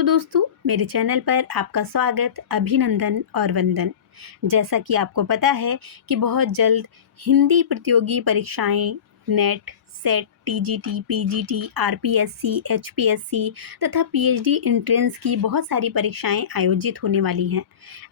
तो दोस्तों, मेरे चैनल पर आपका स्वागत, अभिनंदन और वंदन। जैसा कि आपको पता है कि बहुत जल्द हिंदी प्रतियोगी परीक्षाएं net, set, TGT, PGT, RPSC, HPSC तथा पीएचडी एंट्रेंस की बहुत सारी परीक्षाएं आयोजित होने वाली हैं।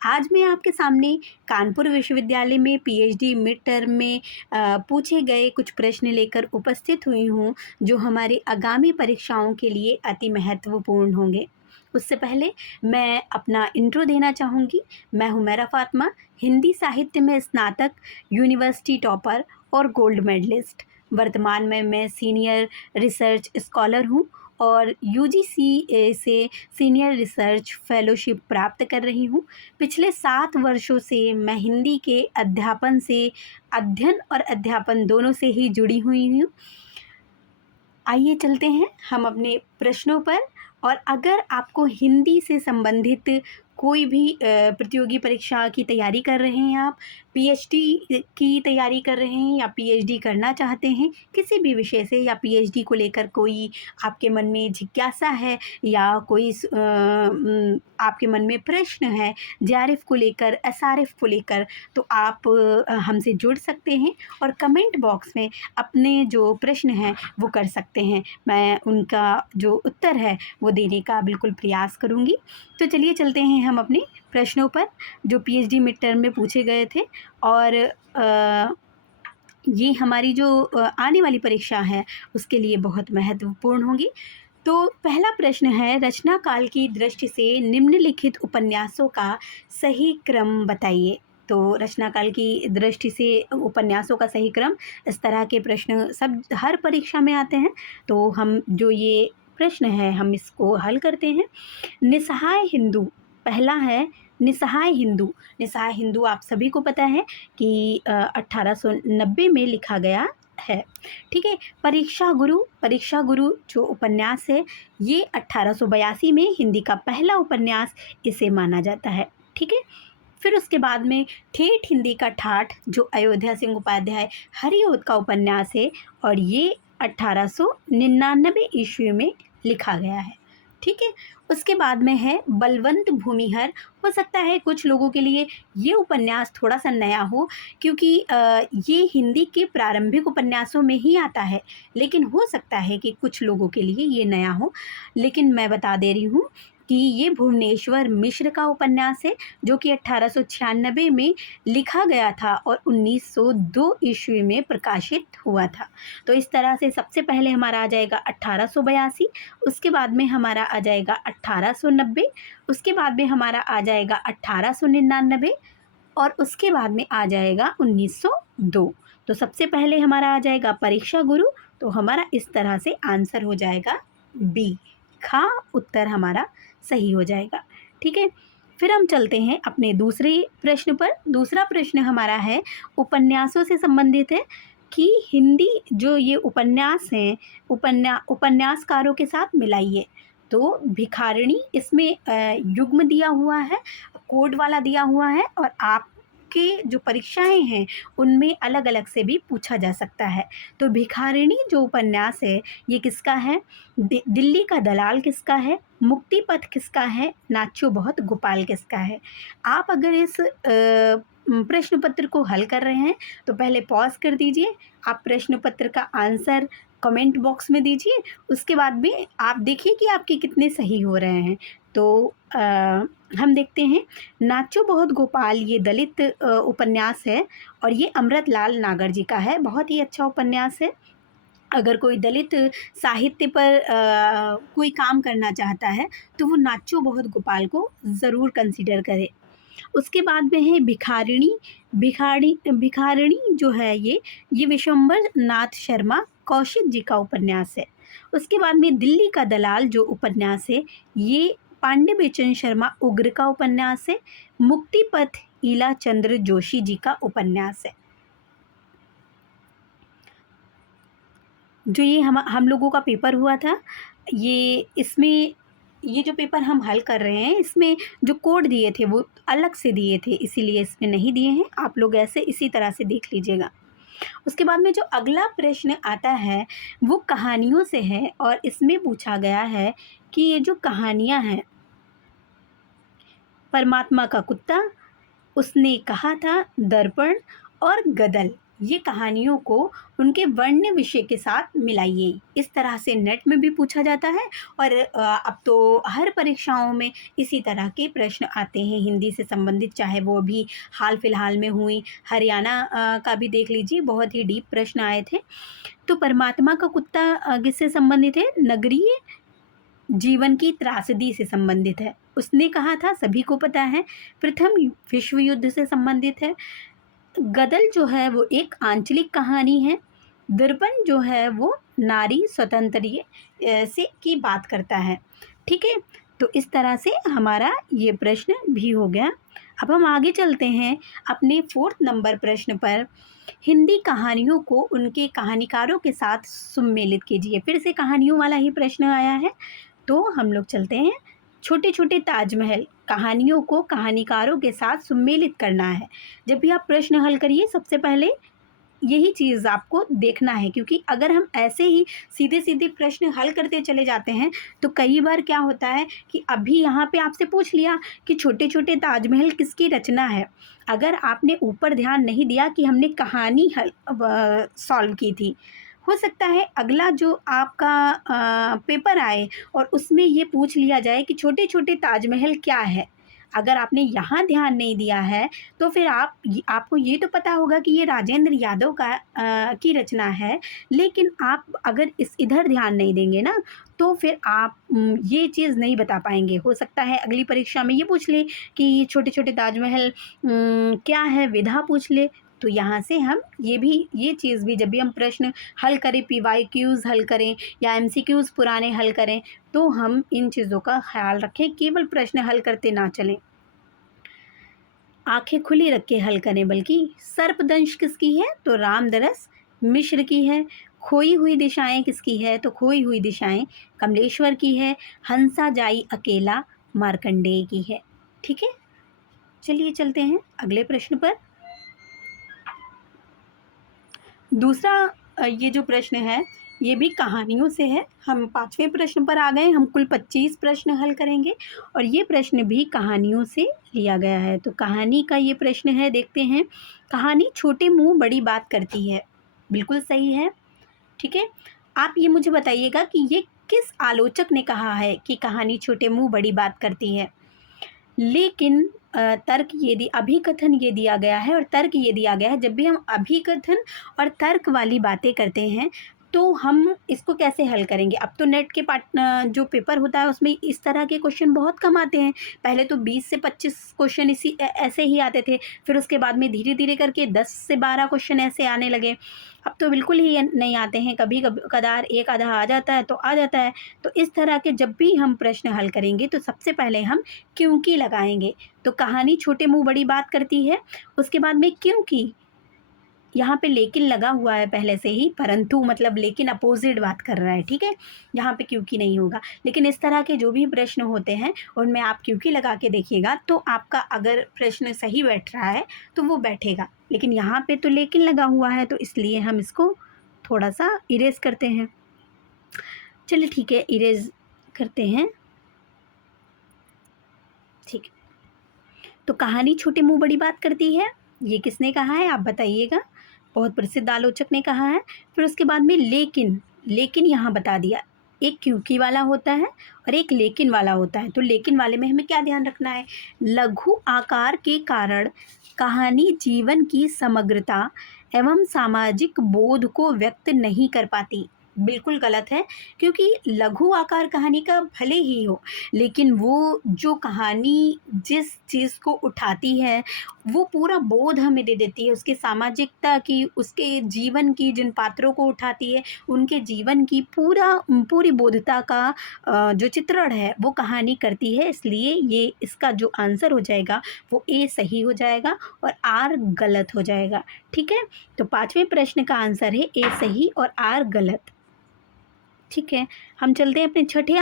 आज मैं आपके सामने कानपुर विश्वविद्यालय में पीएचडी मिड टर्म में पूछे गए कुछ प्रश्न लेकर उपस्थित हुई हूँ, जो हमारे आगामी परीक्षाओं के लिए अति महत्वपूर्ण होंगे। उससे पहले मैं अपना इंट्रो देना चाहूँगी। मैं हुमैरा फातिमा, हिंदी साहित्य में स्नातक, यूनिवर्सिटी टॉपर और गोल्ड मेडलिस्ट। वर्तमान में मैं सीनियर रिसर्च स्कॉलर हूँ और यूजीसी से सीनियर रिसर्च फेलोशिप प्राप्त कर रही हूँ। पिछले 7 वर्षों से मैं हिंदी के अध्ययन और अध्यापन दोनों से ही जुड़ी हुई हूँ। आइए चलते हैं हम अपने प्रश्नों पर। और अगर आपको हिंदी से संबंधित कोई भी प्रतियोगी परीक्षा की तैयारी कर रहे हैं, आप पीएचडी की तैयारी कर रहे हैं या पीएचडी करना चाहते हैं किसी भी विषय से, या पीएचडी को लेकर कोई आपके मन में जिज्ञासा है या कोई आपके मन में प्रश्न है जेआरएफ को लेकर, एसआरएफ को लेकर, तो आप हमसे जुड़ सकते हैं और कमेंट बॉक्स में अपने जो प्रश्न हैं वो कर सकते हैं। मैं उनका जो उत्तर है वो देने का बिल्कुल प्रयास करूँगी। तो चलिए चलते हैं हम अपने प्रश्नों पर, जो पीएचडी मिड टर्म में पूछे गए थे। और ये हमारी जो आने वाली परीक्षा है उसके लिए बहुत महत्वपूर्ण होगी। तो पहला प्रश्न है, रचना काल की दृष्टि से निम्नलिखित उपन्यासों का सही क्रम बताइए। तो रचना काल की दृष्टि से उपन्यासों का सही क्रम, इस तरह के प्रश्न सब हर परीक्षा में आते हैं। तो हम जो ये प्रश्न है हम इसको हल करते हैं। निसहाय हिंदू, पहला है निसहाय हिंदू। निसहाय हिंदू आप सभी को पता है कि 1890 में लिखा गया है। ठीक है। परीक्षा गुरु जो उपन्यास है ये 1882 में हिंदी का पहला उपन्यास इसे माना जाता है। ठीक है। फिर उसके बाद में ठेठ हिंदी का ठाठ, जो अयोध्या सिंह उपाध्याय हरिऔध का उपन्यास है, और ये 1899 ईस्वी में लिखा गया है। ठीक है। उसके बाद में है बलवंत भूमिहर। हो सकता है कुछ लोगों के लिए ये उपन्यास थोड़ा सा नया हो, क्योंकि ये हिंदी के प्रारंभिक उपन्यासों में ही आता है, लेकिन हो सकता है कि कुछ लोगों के लिए ये नया हो। लेकिन मैं बता दे रही हूँ कि ये भुवनेश्वर मिश्र का उपन्यास है, जो कि 1896 में लिखा गया था और 1902 ईस्वी में प्रकाशित हुआ था। तो इस तरह से सबसे पहले हमारा आ जाएगा 1882, उसके बाद में हमारा आ जाएगा 1890, उसके बाद में हमारा आ जाएगा 1899 और उसके बाद में आ जाएगा 1902। तो सबसे पहले हमारा आ जाएगा परीक्षा गुरु। तो हमारा इस तरह से आंसर हो जाएगा बी, खा उत्तर हमारा सही हो जाएगा। ठीक है। फिर हम चलते हैं अपने दूसरे प्रश्न पर। दूसरा प्रश्न हमारा है उपन्यासों से संबंधित है कि हिंदी जो ये उपन्यास हैं उपन्यासकारों के साथ मिलाइए। तो भिखारिणी, इसमें युग्म दिया हुआ है, कोड वाला दिया हुआ है, और आपके जो परीक्षाएं हैं उनमें अलग अलग से भी पूछा जा सकता है। तो भिखारिणी जो उपन्यास है ये किसका है? दिल्ली का दलाल किसका है? मुक्ति पथ किसका है? नाचो बहुत गोपाल किसका है? आप अगर इस प्रश्न पत्र को हल कर रहे हैं तो पहले पॉज कर दीजिए, आप प्रश्न पत्र का आंसर कमेंट बॉक्स में दीजिए, उसके बाद भी आप देखिए कि आपके कितने सही हो रहे हैं। तो हम देखते हैं, नाचो बहुत गोपाल ये दलित उपन्यास है और ये अमृतलाल नागर जी का है। बहुत ही अच्छा उपन्यास है। अगर कोई दलित साहित्य पर कोई काम करना चाहता है तो वो नाचो बहुत गोपाल को ज़रूर कंसीडर करे। उसके बाद में है भिखारिणी जो है ये विशंबर नाथ शर्मा कौशिक जी का उपन्यास है। उसके बाद में दिल्ली का दलाल जो उपन्यास है ये पांडे बेचन शर्मा उग्र का उपन्यास है। मुक्ति पथ ईला चंद्र जोशी जी का उपन्यास है। जो ये हम लोगों का पेपर हुआ था, ये जो पेपर हम हल कर रहे हैं इसमें जो कोड दिए थे वो अलग से दिए थे, इसीलिए इसमें नहीं दिए हैं। आप लोग ऐसे इसी तरह से देख लीजिएगा। उसके बाद में जो अगला प्रश्न आता है वो कहानियों से है, और इसमें पूछा गया है कि ये जो कहानियाँ हैं परमात्मा का कुत्ता, उसने कहा था, दर्पण और गदल। ये कहानियों को उनके वर्ण विषय के साथ मिलाइए। इस तरह से नेट में भी पूछा जाता है और अब तो हर परीक्षाओं में इसी तरह के प्रश्न आते हैं हिंदी से संबंधित, चाहे वो अभी हाल फिलहाल में हुई हरियाणा का भी देख लीजिए, बहुत ही डीप प्रश्न आए थे। तो परमात्मा का कुत्ता किससे संबंधित है? नगरीय जीवन की त्रासदी से संबंधित है। उसने कहा था, सभी को पता है, प्रथम विश्व युद्ध से संबंधित है। गदल जो है वो एक आंचलिक कहानी है। दर्पण जो है वो नारी स्वतंत्रता से की बात करता है। ठीक है, तो इस तरह से हमारा ये प्रश्न भी हो गया। अब हम आगे चलते हैं अपने 4th नंबर प्रश्न पर। हिंदी कहानियों को उनके कहानीकारों के साथ सम्मिलित कीजिए। फिर से कहानियों वाला ही प्रश्न आया है, तो हम लोग चलते हैं। छोटे छोटे ताजमहल कहानियों को कहानीकारों के साथ सम्मिलित करना है। जब भी आप प्रश्न हल करिए, सबसे पहले यही चीज़ आपको देखना है, क्योंकि अगर हम ऐसे ही सीधे सीधे प्रश्न हल करते चले जाते हैं तो कई बार क्या होता है कि अभी यहाँ पे आपसे पूछ लिया कि छोटे छोटे ताजमहल किसकी रचना है। अगर आपने ऊपर ध्यान नहीं दिया कि हमने कहानी हल सॉल्व की थी, हो सकता है अगला जो आपका पेपर आए और उसमें ये पूछ लिया जाए कि छोटे छोटे ताजमहल क्या है। अगर आपने यहाँ ध्यान नहीं दिया है तो फिर आपको ये तो पता होगा कि ये राजेंद्र यादव की रचना है, लेकिन आप अगर इधर ध्यान नहीं देंगे ना तो फिर आप ये चीज़ नहीं बता पाएंगे। हो सकता है अगली परीक्षा में ये पूछ ले कि छोटे छोटे ताजमहल क्या है, विधा पूछ ले। तो यहाँ से हम ये चीज़ भी, जब भी हम प्रश्न हल करें, PYQs हल करें या MCQs पुराने हल करें, तो हम इन चीज़ों का ख्याल रखें, केवल प्रश्न हल करते ना चलें, आंखें खुली रख के हल करें। बल्कि सर्पदंश किसकी है? तो रामदरस मिश्र की है। खोई हुई दिशाएं किसकी है? तो खोई हुई दिशाएं कमलेश्वर की है। हंसा जाई अकेला मार्कंडेय की है। ठीक है, चलिए चलते हैं अगले प्रश्न पर। दूसरा ये जो प्रश्न है ये भी कहानियों से है। हम 5वें प्रश्न पर आ गए। हम कुल 25 प्रश्न हल करेंगे और ये प्रश्न भी कहानियों से लिया गया है। तो कहानी का ये प्रश्न है, देखते हैं। कहानी छोटे मुंह बड़ी बात करती है, बिल्कुल सही है। ठीक है, आप ये मुझे बताइएगा कि ये किस आलोचक ने कहा है कि कहानी छोटे मुंह बड़ी बात करती है। लेकिन तर्क अभिकथन ये दिया गया है और तर्क ये दिया गया है। जब भी हम अभिकथन और तर्क वाली बातें करते हैं तो हम इसको कैसे हल करेंगे? अब तो नेट के जो पेपर होता है उसमें इस तरह के क्वेश्चन बहुत कम आते हैं। पहले तो 20 से 25 क्वेश्चन ऐसे ही आते थे, फिर उसके बाद में धीरे धीरे करके 10 से 12 क्वेश्चन ऐसे आने लगे। अब तो बिल्कुल ही नहीं आते हैं, कभी कदार एक आधा आ जाता है तो आ जाता है। तो इस तरह के जब भी हम प्रश्न हल करेंगे तो सबसे पहले हम क्योंकि लगाएंगे। तो कहानी छोटे मुंह बड़ी बात करती है, उसके बाद में क्योंकि, यहाँ पे लेकिन लगा हुआ है पहले से ही, परंतु मतलब लेकिन अपोजिट बात कर रहा है। ठीक है, यहाँ पे क्योंकि नहीं होगा। लेकिन इस तरह के जो भी प्रश्न होते हैं उनमें आप क्योंकि लगा के देखिएगा, तो आपका अगर प्रश्न सही बैठ रहा है तो वो बैठेगा। लेकिन यहाँ पे तो लेकिन लगा हुआ है, तो इसलिए हम इसको थोड़ा सा इरेज करते हैं। चलिए ठीक है, इरेज करते हैं। ठीक है, तो कहानी छोटे मुंह बड़ी बात करती है, ये किसने कहा है आप बताइएगा? बहुत प्रसिद्ध आलोचक ने कहा है। फिर उसके बाद में लेकिन यहाँ बता दिया, एक क्योंकि वाला होता है और एक लेकिन वाला होता है। तो लेकिन वाले में हमें क्या ध्यान रखना है? लघु आकार के कारण कहानी जीवन की समग्रता एवं सामाजिक बोध को व्यक्त नहीं कर पाती। बिल्कुल गलत है, क्योंकि लघु आकार कहानी का भले ही हो, लेकिन वो जो कहानी जिस चीज़ को उठाती है वो पूरा बोध हमें दे देती है, उसकी सामाजिकता की, उसके जीवन की, जिन पात्रों को उठाती है उनके जीवन की पूरी बोधता का जो चित्रण है वो कहानी करती है। इसलिए ये इसका जो आंसर हो जाएगा वो ए सही हो जाएगा और आर गलत हो जाएगा। ठीक है, तो 5वें प्रश्न का आंसर है ए सही और आर गलत। ठीक है, हम चलते हैं अपने छठे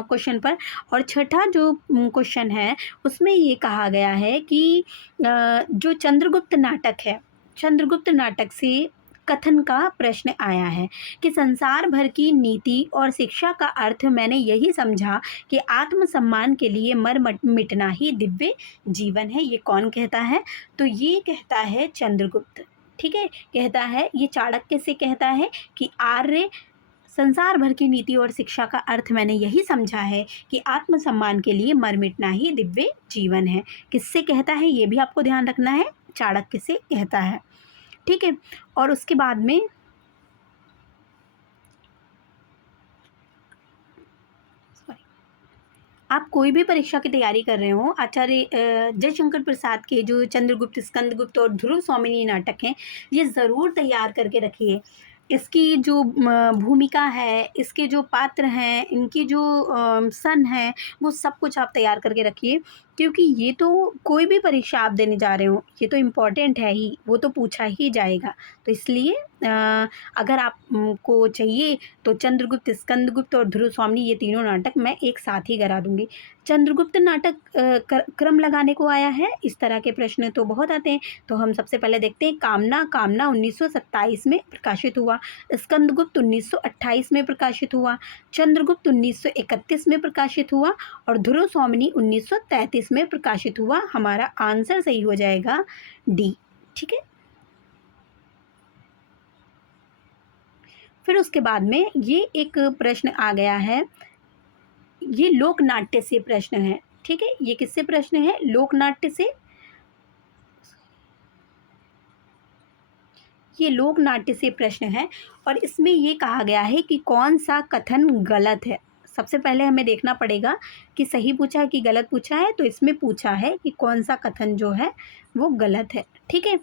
क्वेश्चन पर। और छठा जो क्वेश्चन है उसमें ये कहा गया है कि जो चंद्रगुप्त नाटक है, चंद्रगुप्त नाटक से कथन का प्रश्न आया है कि संसार भर की नीति और शिक्षा का अर्थ मैंने यही समझा कि आत्मसम्मान के लिए मर मिटना ही दिव्य जीवन है। ये कौन कहता है? तो ये कहता है चंद्रगुप्त। ठीक है, कहता है, ये चाणक्य से कहता है कि आर्य, संसार भर की नीति और शिक्षा का अर्थ मैंने यही समझा है कि आत्मसम्मान के लिए मर मिटना ही दिव्य जीवन है। किससे कहता है ये भी आपको ध्यान रखना है, चाणक्य से कहता है। ठीक है, और उसके बाद में आप कोई भी परीक्षा की तैयारी कर रहे हो, आचार्य जयशंकर प्रसाद के जो चंद्रगुप्त, स्कंदगुप्त और ध्रुव स्वामिनी नाटक हैं, ये ज़रूर तैयार करके रखिए। इसकी जो भूमिका है, इसके जो पात्र हैं, इनकी जो सन है, वो सब कुछ आप तैयार करके रखिए, क्योंकि ये तो कोई भी परीक्षा आप देने जा रहे हो, ये तो इम्पॉर्टेंट है ही, वो तो पूछा ही जाएगा। तो इसलिए अगर आप को चाहिए तो चंद्रगुप्त, स्कंदगुप्त और ध्रुव स्वामिनी, ये तीनों नाटक मैं एक साथ ही करा दूँगी। चंद्रगुप्त नाटक क्रम लगाने को आया है, इस तरह के प्रश्न तो बहुत आते हैं। तो हम सबसे पहले देखते हैं, कामना 1927 में प्रकाशित हुआ, स्कंदगुप्त 1928 में प्रकाशित हुआ, चंद्रगुप्त 1931 में प्रकाशित हुआ और ध्रुव स्वामिनी 1933 में प्रकाशित हुआ। हमारा आंसर सही हो जाएगा डी। ठीक है, फिर उसके बाद में ये एक प्रश्न आ गया है, ये लोक नाट्य से प्रश्न है। ठीक है, ये किससे प्रश्न है? लोक नाट्य से। ये लोक नाट्य से प्रश्न है और इसमें ये कहा गया है कि कौन सा कथन गलत है। सबसे पहले हमें देखना पड़ेगा कि सही पूछा है कि गलत पूछा है। तो इसमें पूछा है कि कौन सा कथन जो है वो गलत है। ठीक है,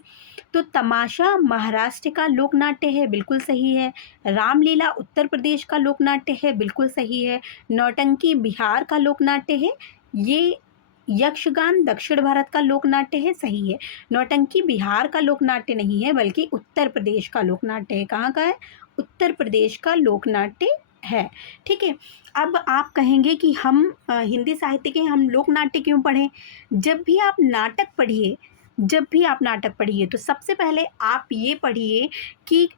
तो तमाशा महाराष्ट्र का लोकनाट्य है, बिल्कुल सही है। रामलीला उत्तर प्रदेश का लोकनाट्य है, बिल्कुल सही है। नौटंकी बिहार का लोकनाट्य है। ये यक्षगान दक्षिण भारत का लोकनाट्य है, सही है। नौटंकी बिहार का लोकनाट्य नहीं है, बल्कि उत्तर प्रदेश का लोकनाट्य है। कहाँ का है? उत्तर प्रदेश का लोकनाट्य है। ठीक है, अब आप कहेंगे कि हम हिंदी साहित्य के हम लोकनाट्य क्यों पढ़ें? जब भी आप नाटक पढ़िए, जब भी आप नाटक पढ़िए तो सबसे पहले आप ये पढ़िए कि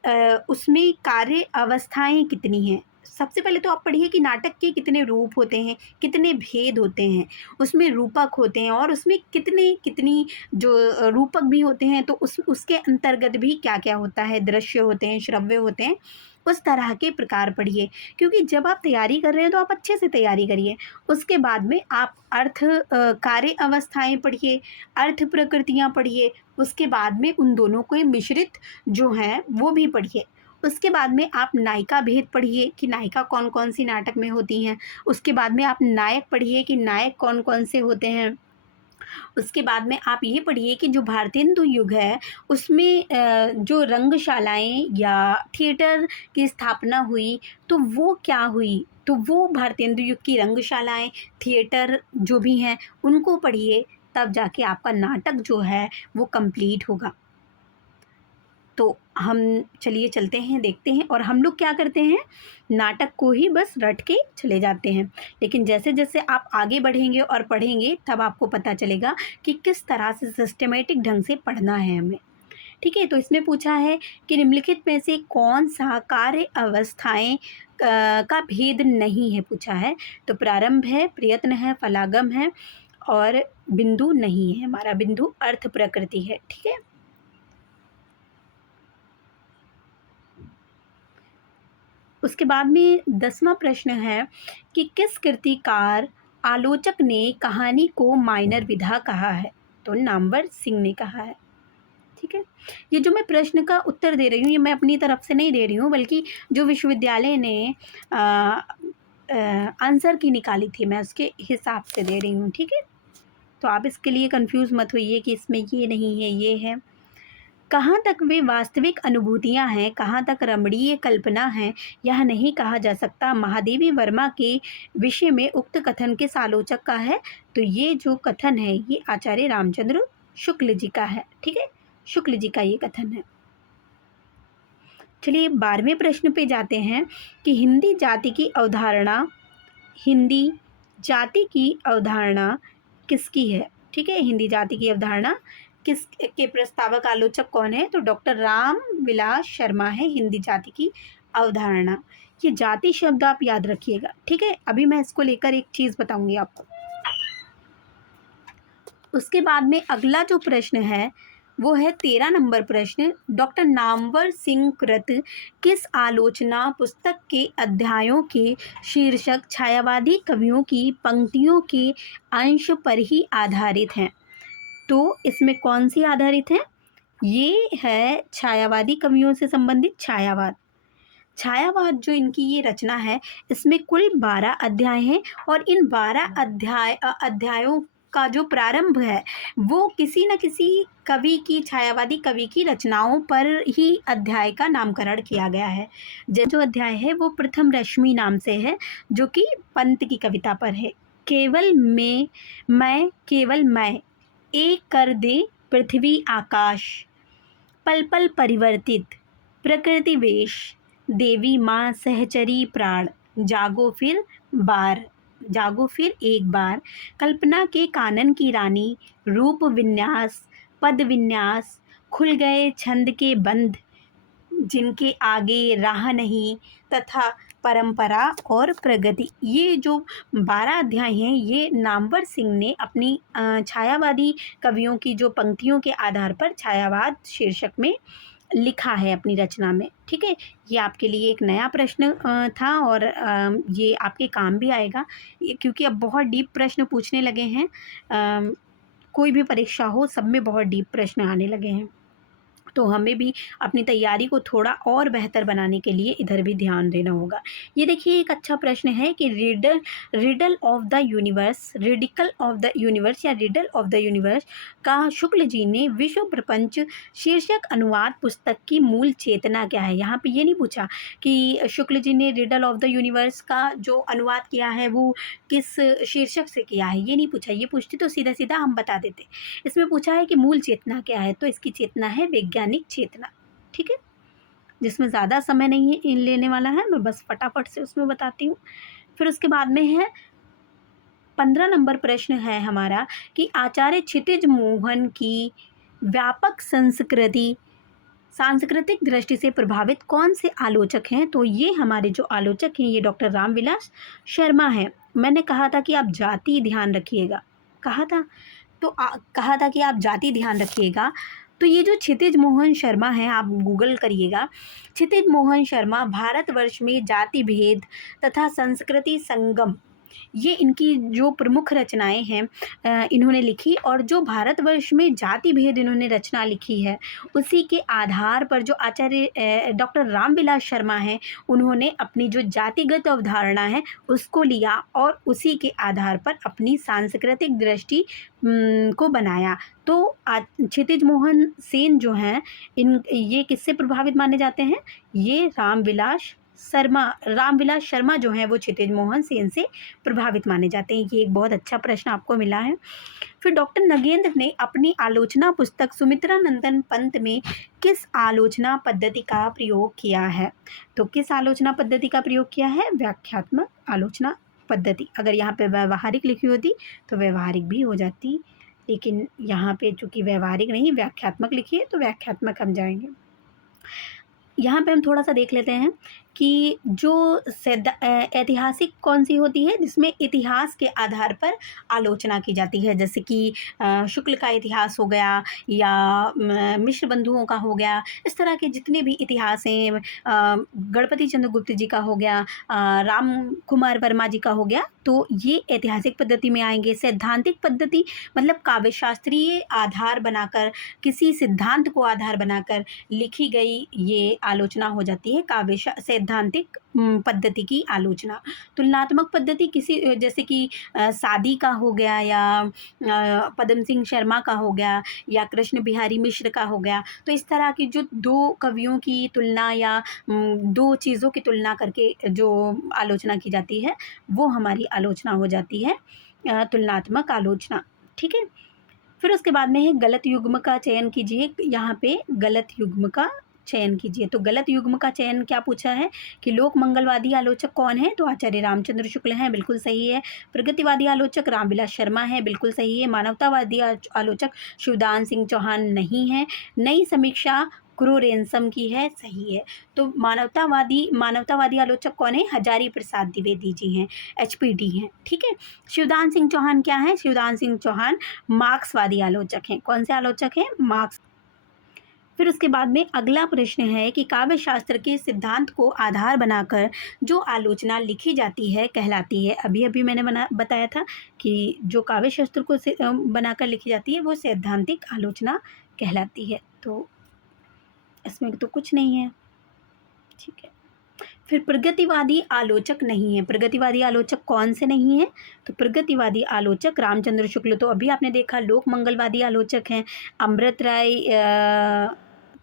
उसमें कार्य अवस्थाएं कितनी हैं। सबसे पहले तो आप पढ़िए कि नाटक के कितने रूप होते हैं, कितने भेद होते हैं, उसमें रूपक होते हैं और उसमें कितने कितनी जो रूपक भी होते हैं, तो उसके अंतर्गत भी क्या क्या होता है, दृश्य होते हैं, श्रव्य होते हैं, उस तरह के प्रकार पढ़िए। क्योंकि जब आप तैयारी कर रहे हैं तो आप अच्छे से तैयारी करिए। उसके बाद में आप अर्थ कार्य अवस्थाएं पढ़िए, अर्थ प्रकृतियाँ पढ़िए। उसके बाद में उन दोनों को मिश्रित जो हैं वो भी पढ़िए। उसके बाद में आप नायिका भेद पढ़िए कि नायिका कौन कौन सी नाटक में होती हैं। उसके बाद में आप नायक पढ़िए कि नायक कौन कौन से होते हैं। उसके बाद में आप ये पढ़िए कि जो भारतेंदु युग है उसमें जो रंगशालाएँ या थिएटर की स्थापना हुई तो वो क्या हुई? तो वो भारतेंदु युग की रंगशालाएँ, थिएटर जो भी हैं उनको पढ़िए, तब जाके आपका नाटक जो है वो कंप्लीट होगा। तो हम चलिए चलते हैं, देखते हैं। और हम लोग क्या करते हैं, नाटक को ही बस रट के चले जाते हैं। लेकिन जैसे जैसे आप आगे बढ़ेंगे और पढ़ेंगे तब आपको पता चलेगा कि किस तरह से सिस्टमेटिक ढंग से पढ़ना है हमें। ठीक है, तो इसमें पूछा है कि निम्नलिखित में से कौन सा कार्य अवस्थाएं का भेद नहीं है, पूछा है। तो प्रारंभ है, प्रयत्न है, फलागम है और बिंदु नहीं है। हमारा बिंदु अर्थ प्रकृति है। ठीक है, उसके बाद में 10वां प्रश्न है कि किस कृतिकार आलोचक ने कहानी को माइनर विधा कहा है? तो नामवर सिंह ने कहा है। ठीक है, ये जो मैं प्रश्न का उत्तर दे रही हूँ ये मैं अपनी तरफ से नहीं दे रही हूँ, बल्कि जो विश्वविद्यालय ने आंसर की निकाली थी मैं उसके हिसाब से दे रही हूँ। ठीक है, तो आप इसके लिए कंफ्यूज मत होइए कि इसमें ये नहीं है, ये है। कहाँ तक वे वास्तविक अनुभूतियाँ हैं, कहाँ तक रमणीय कल्पना है, यह नहीं कहा जा सकता। महादेवी वर्मा के विषय में उक्त कथन किस आलोचक का है? तो ये जो कथन है ये आचार्य रामचंद्र शुक्ल जी का है। ठीक है, शुक्ल जी का ये कथन है। चलिए 12वें प्रश्न पे जाते हैं कि हिंदी जाति की अवधारणा, हिंदी जाति की अवधारणा किसकी है? ठीक है, हिंदी जाति की अवधारणा किस के प्रस्तावक आलोचक कौन है? तो डॉक्टर राम विलास शर्मा है, हिंदी जाति की अवधारणा। ये जाति शब्द आप याद रखिएगा, ठीक है? अभी मैं इसको लेकर एक चीज़ बताऊँगी आपको। उसके बाद में अगला जो प्रश्न है वो है 13 नंबर प्रश्न। डॉक्टर नामवर सिंह कृत किस आलोचना पुस्तक के अध्यायों के शीर्षक छायावादी कवियों की पंक्तियों के अंश पर ही आधारित हैं? तो इसमें कौन सी आधारित है? ये है छायावादी कवियों से संबंधित छायावाद। छायावाद जो इनकी ये रचना है, इसमें कुल 12 अध्याय हैं और इन 12 अध्यायों का जो प्रारंभ है वो किसी न किसी कवि की, छायावादी कवि की रचनाओं पर ही अध्याय का नामकरण किया गया है। जो अध्याय है वो प्रथम रश्मि नाम से है, जो कि पंत की कविता पर है। केवल केवल मैं, एक कर दे पृथ्वी आकाश, पल पल परिवर्तित प्रकृति वेश, देवी माँ सहचरी प्राण, जागो फिर एक बार, कल्पना के कानन की रानी, रूप विन्यास, पद विन्यास, खुल गए छंद के बंध, जिनके आगे राह नहीं, तथा परंपरा और प्रगति। ये जो 12 अध्याय हैं ये नामवर सिंह ने अपनी छायावादी कवियों की जो पंक्तियों के आधार पर छायावाद शीर्षक में लिखा है अपनी रचना में, ठीक है? ये आपके लिए एक नया प्रश्न था और ये आपके काम भी आएगा, क्योंकि अब बहुत डीप प्रश्न पूछने लगे हैं। कोई भी परीक्षा हो, सब में बहुत डीप प्रश्न आने लगे हैं, तो हमें भी अपनी तैयारी को थोड़ा और बेहतर बनाने के लिए इधर भी ध्यान देना होगा। ये देखिए एक अच्छा प्रश्न है कि riddle of the universe, radical of the universe या रिडल ऑफ द यूनिवर्स का शुक्ल जी ने विश्व प्रपंच शीर्षक अनुवाद पुस्तक की मूल चेतना क्या है? यहाँ पे ये नहीं पूछा कि शुक्ल जी ने रिडल ऑफ द यूनिवर्स का जो अनुवाद किया है वो किस शीर्षक से किया है, ये नहीं पूछा। ये पूछते तो सीधा सीधा हम बता देते। इसमें पूछा है कि मूल चेतना क्या है, तो इसकी चेतना है वैज्ञानिक चेतना, ठीक है? जिसमें ज़्यादा समय नहीं है लेने वाला है, मैं बस फटाफट से उसमें बताती हूँ। फिर उसके बाद में है 15 नंबर प्रश्न है हमारा कि आचार्य क्षितिज मोहन की व्यापक सांस्कृतिक दृष्टि से प्रभावित कौन से आलोचक हैं? तो ये हमारे जो आलोचक हैं ये डॉक्टर रामविलास शर्मा हैं। मैंने कहा था कि आप जाति ध्यान रखिएगा, कहा था कि आप जाति ध्यान रखिएगा। तो ये जो क्षितिज मोहन शर्मा हैं, आप गूगल करिएगा। क्षितिज मोहन शर्मा भारतवर्ष में जाति भेद तथा संस्कृति संगम, ये इनकी जो प्रमुख रचनाएं हैं इन्होंने लिखी, और जो भारतवर्ष में जाति भेद इन्होंने रचना लिखी है उसी के आधार पर जो आचार्य डॉक्टर रामविलास शर्मा हैं उन्होंने अपनी जो जातिगत अवधारणा है उसको लिया और उसी के आधार पर अपनी सांस्कृतिक दृष्टि को बनाया। तो क्षितिज मोहन सेन जो हैं ये किससे प्रभावित माने जाते हैं? ये रामविलास शर्मा जो हैं वो क्षितिज मोहन सेन से प्रभावित माने जाते हैं। ये एक बहुत अच्छा प्रश्न आपको मिला है। फिर डॉक्टर नगेंद्र ने अपनी आलोचना पुस्तक सुमित्रा नंदन पंत में किस आलोचना पद्धति का प्रयोग किया है? तो किस आलोचना पद्धति का प्रयोग किया है? व्याख्यात्मक आलोचना पद्धति। अगर यहाँ पे व्यवहारिक लिखी होती तो व्यवहारिक भी हो जाती, लेकिन यहाँ पे चूँकि व्यवहारिक नहीं व्याख्यात्मक लिखी है तो व्याख्यात्मक हम जाएंगे। यहाँ पे हम थोड़ा सा देख लेते हैं कि जो ऐतिहासिक कौन सी होती है जिसमें इतिहास के आधार पर आलोचना की जाती है, जैसे कि शुक्ल का इतिहास हो गया या मिश्र बंधुओं का हो गया। इस तरह के जितने भी इतिहास हैं, गणपति चंद्र गुप्त जी का हो गया, राम कुमार वर्मा जी का हो गया, तो ये ऐतिहासिक पद्धति में आएंगे। सैद्धांतिक पद्धति मतलब काव्यशास्त्रीय आधार बनाकर, किसी सिद्धांत को आधार बनाकर लिखी गई ये आलोचना हो जाती है सैद्धांतिक पद्धति की आलोचना। तुलनात्मक पद्धति किसी, जैसे कि सादी का हो गया या पद्म सिंह शर्मा का हो गया या कृष्ण बिहारी मिश्र का हो गया, तो इस तरह की जो दो कवियों की तुलना या दो चीज़ों की तुलना करके जो आलोचना की जाती है वो हमारी आलोचना हो जाती है तुलनात्मक आलोचना, ठीक है? फिर उसके बाद में है गलत युग्म का चयन कीजिए। यहाँ पे गलत युग्म का चयन कीजिए। तो गलत युग्म का चयन क्या पूछा है कि लोक मंगलवादी आलोचक कौन है, तो आचार्य रामचंद्र शुक्ल हैं, बिल्कुल सही है। प्रगतिवादी आलोचक रामविलास शर्मा है, बिल्कुल सही है। मानवतावादी आलोचक शिवदान सिंह चौहान नहीं है। नई समीक्षा क्रोरेंसम की है, सही है। तो मानवतावादी आलोचक कौन है, हजारी प्रसाद द्विवेदी जी हैं, एचपीडी हैं, ठीक है। शिवदान सिंह चौहान क्या है, शिवदान सिंह चौहान मार्क्सवादी आलोचक हैं। कौन से आलोचक हैं, मार्क्स। फिर उसके बाद में अगला प्रश्न है कि काव्य शास्त्र के सिद्धांत को आधार बनाकर जो आलोचना लिखी जाती है कहलाती है। अभी अभी मैंने बताया था कि जो काव्य शास्त्र को बनाकर लिखी जाती है वो सैद्धांतिक आलोचना कहलाती है। तो इसमें तो कुछ नहीं है, ठीक है। फिर प्रगतिवादी आलोचक नहीं है। प्रगतिवादी आलोचक कौन से नहीं है, तो प्रगतिवादी आलोचक रामचंद्र शुक्ल तो अभी आपने देखा। लोक मंगलवादी आलोचक हैं अमृत राय,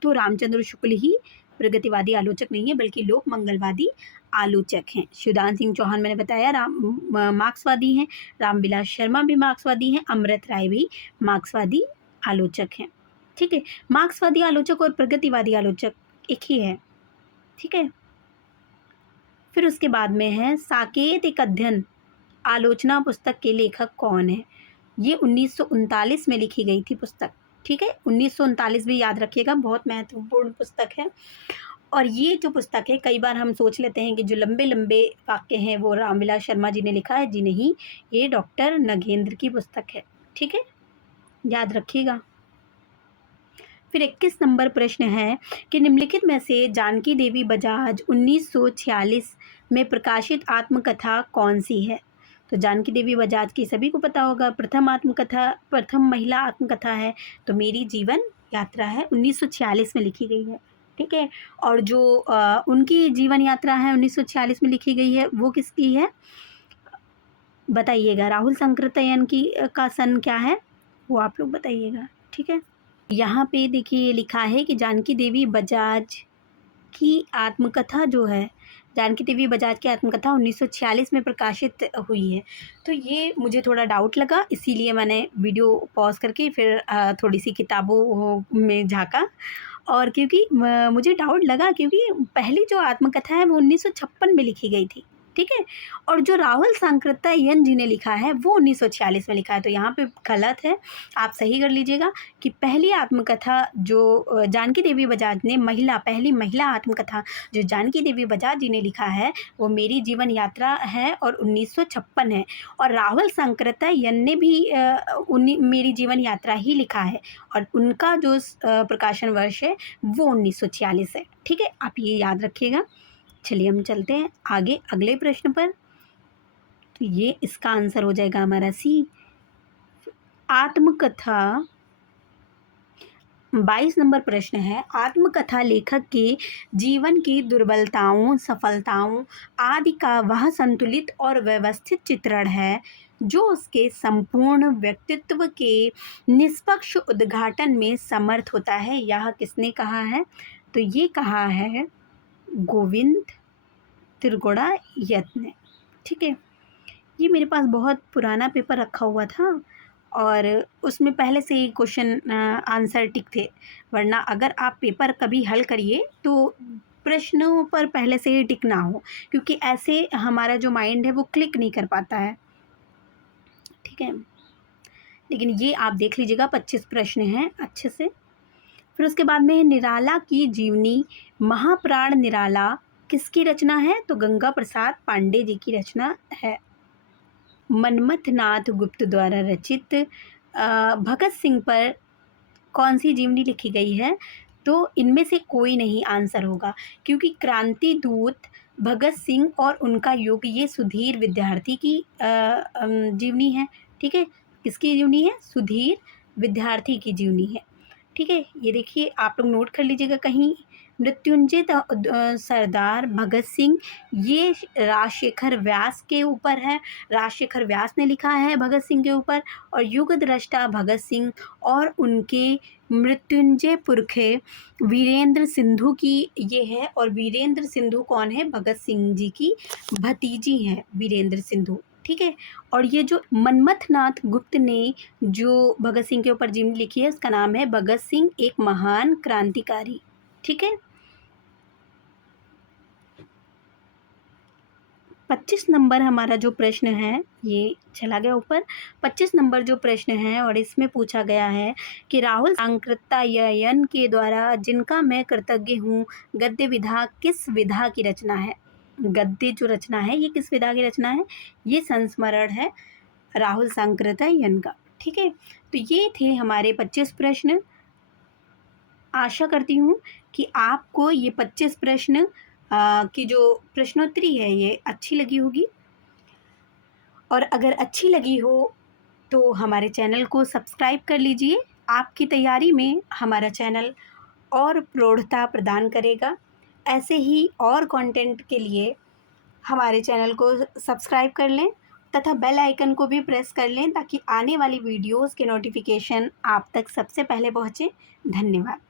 तो रामचंद्र शुक्ल ही प्रगतिवादी आलोचक नहीं है बल्कि लोक मंगलवादी आलोचक हैं। शिवदान सिंह चौहान मैंने बताया मार्क्सवादी हैं, रामविलास शर्मा भी मार्क्सवादी हैं, अमृत राय भी मार्क्सवादी आलोचक हैं, ठीक है। मार्क्सवादी आलोचक और प्रगतिवादी आलोचक एक ही है, ठीक है। फिर उसके बाद में है साकेत एक अध्ययन आलोचना पुस्तक के लेखक कौन है। ये 1939 में लिखी गई थी पुस्तक, ठीक है। 1939 भी याद रखिएगा, बहुत महत्वपूर्ण पुस्तक है। और ये जो पुस्तक है, कई बार हम सोच लेते हैं कि जो लंबे लंबे वाक्य हैं वो रामविलास शर्मा जी ने लिखा है, जी नहीं, ये डॉक्टर नगेंद्र की पुस्तक है, ठीक है, याद रखिएगा। फिर 21 नंबर प्रश्न है कि निम्नलिखित में से जानकी देवी बजाज 1946 में प्रकाशित आत्मकथा कौन सी है। तो जानकी देवी बजाज की सभी को पता होगा, प्रथम महिला आत्मकथा है, तो मेरी जीवन यात्रा है, 1946 में लिखी गई है, ठीक है। और जो उनकी जीवन यात्रा है 1946 में लिखी गई है, वो किसकी है बताइएगा। राहुल सांकृत्यायन की का सन क्या है वो आप लोग बताइएगा, ठीक है। यहाँ पे देखिए लिखा है कि जानकी देवी बजाज की आत्मकथा जो है, जानकी देवी बजाज की आत्मकथा 1946 में प्रकाशित हुई है। तो ये मुझे थोड़ा डाउट लगा, इसीलिए मैंने वीडियो पॉज करके फिर थोड़ी सी किताबों में झाँका। और क्योंकि मुझे डाउट लगा क्योंकि पहली जो आत्मकथा है वो 1956 में लिखी गई थी, ठीक है। और जो राहुल सांकृत्यायन जी ने लिखा है वो 1946 में लिखा है, तो यहाँ पे गलत है, आप सही कर लीजिएगा कि पहली आत्मकथा जो जानकी देवी बजाज ने पहली महिला आत्मकथा जो जानकी देवी बजाज जी ने लिखा है वो मेरी जीवन यात्रा है और 1956 है। और राहुल सांकृत्यायन ने भी मेरी जीवन यात्रा ही लिखा है और उनका जो प्रकाशन वर्ष है वो 1946 है, ठीक है, आप ये याद रखिएगा। चलिए हम चलते हैं आगे अगले प्रश्न पर। तो ये इसका आंसर हो जाएगा हमारा सी। आत्मकथा 22 नंबर प्रश्न है, आत्मकथा लेखक के जीवन की दुर्बलताओं, सफलताओं आदि का वह संतुलित और व्यवस्थित चित्रण है जो उसके संपूर्ण व्यक्तित्व के निष्पक्ष उद्घाटन में समर्थ होता है। यह किसने कहा है, तो ये कहा है गोविंद त्रिगुणायत ने, ठीक है। ये मेरे पास बहुत पुराना पेपर रखा हुआ था और उसमें पहले से ही क्वेश्चन आंसर टिक थे, वरना अगर आप पेपर कभी हल करिए तो प्रश्नों पर पहले से ही टिक ना हो, क्योंकि ऐसे हमारा जो माइंड है वो क्लिक नहीं कर पाता है, ठीक है। लेकिन ये आप देख लीजिएगा 25 प्रश्न हैं अच्छे से। फिर उसके बाद में निराला की जीवनी, महाप्राण निराला किसकी रचना है, तो गंगा प्रसाद पांडे जी की रचना है। मनमथ नाथ गुप्त द्वारा रचित भगत सिंह पर कौन सी जीवनी लिखी गई है, तो इनमें से कोई नहीं आंसर होगा, क्योंकि क्रांति दूत भगत सिंह और उनका युग ये सुधीर विद्यार्थी की जीवनी है, ठीक है। किसकी जीवनी है, सुधीर विद्यार्थी की जीवनी है, ठीक है। ये देखिए आप लोग नोट कर लीजिएगा कहीं। मृत्युंजय सरदार भगत सिंह ये राजशेखर व्यास के ऊपर है, राजशेखर व्यास ने लिखा है भगत सिंह के ऊपर। और युग दृष्टा भगत सिंह और उनके मृत्युंजय पुरखे वीरेंद्र सिंधु की ये है। और वीरेंद्र सिंधु कौन है, भगत सिंह जी की भतीजी हैं वीरेंद्र सिंधु, ठीक है। और ये जो मनमथ नाथ गुप्त ने जो भगत सिंह के ऊपर जीवनी लिखी है उसका नाम है भगत सिंह एक महान क्रांतिकारी, ठीक है। 25 नंबर हमारा जो प्रश्न है ये चला गया ऊपर। 25 नंबर जो प्रश्न है और इसमें पूछा गया है कि राहुल सांकृत्यायन के द्वारा जिनका मैं कृतज्ञ हूँ, गद्य विधा किस विधा की रचना है? गद्य जो रचना है ये किस विधा की रचना है? ये संस्मरण है राहुल सांकृत्यायन का। ठीक है, तो ये थे हमारे 25 प्रश्न। आशा करती हूँ कि आपको ये 25 प्रश्न की जो प्रश्नोत्तरी है ये अच्छी लगी होगी, और अगर अच्छी लगी हो तो हमारे चैनल को सब्सक्राइब कर लीजिए। आपकी तैयारी में हमारा चैनल और प्रौढ़ता प्रदान करेगा। ऐसे ही और कंटेंट के लिए हमारे चैनल को सब्सक्राइब कर लें तथा बेल आइकन को भी प्रेस कर लें ताकि आने वाली वीडियोस के नोटिफिकेशन आप तक सबसे पहले पहुँचे। धन्यवाद।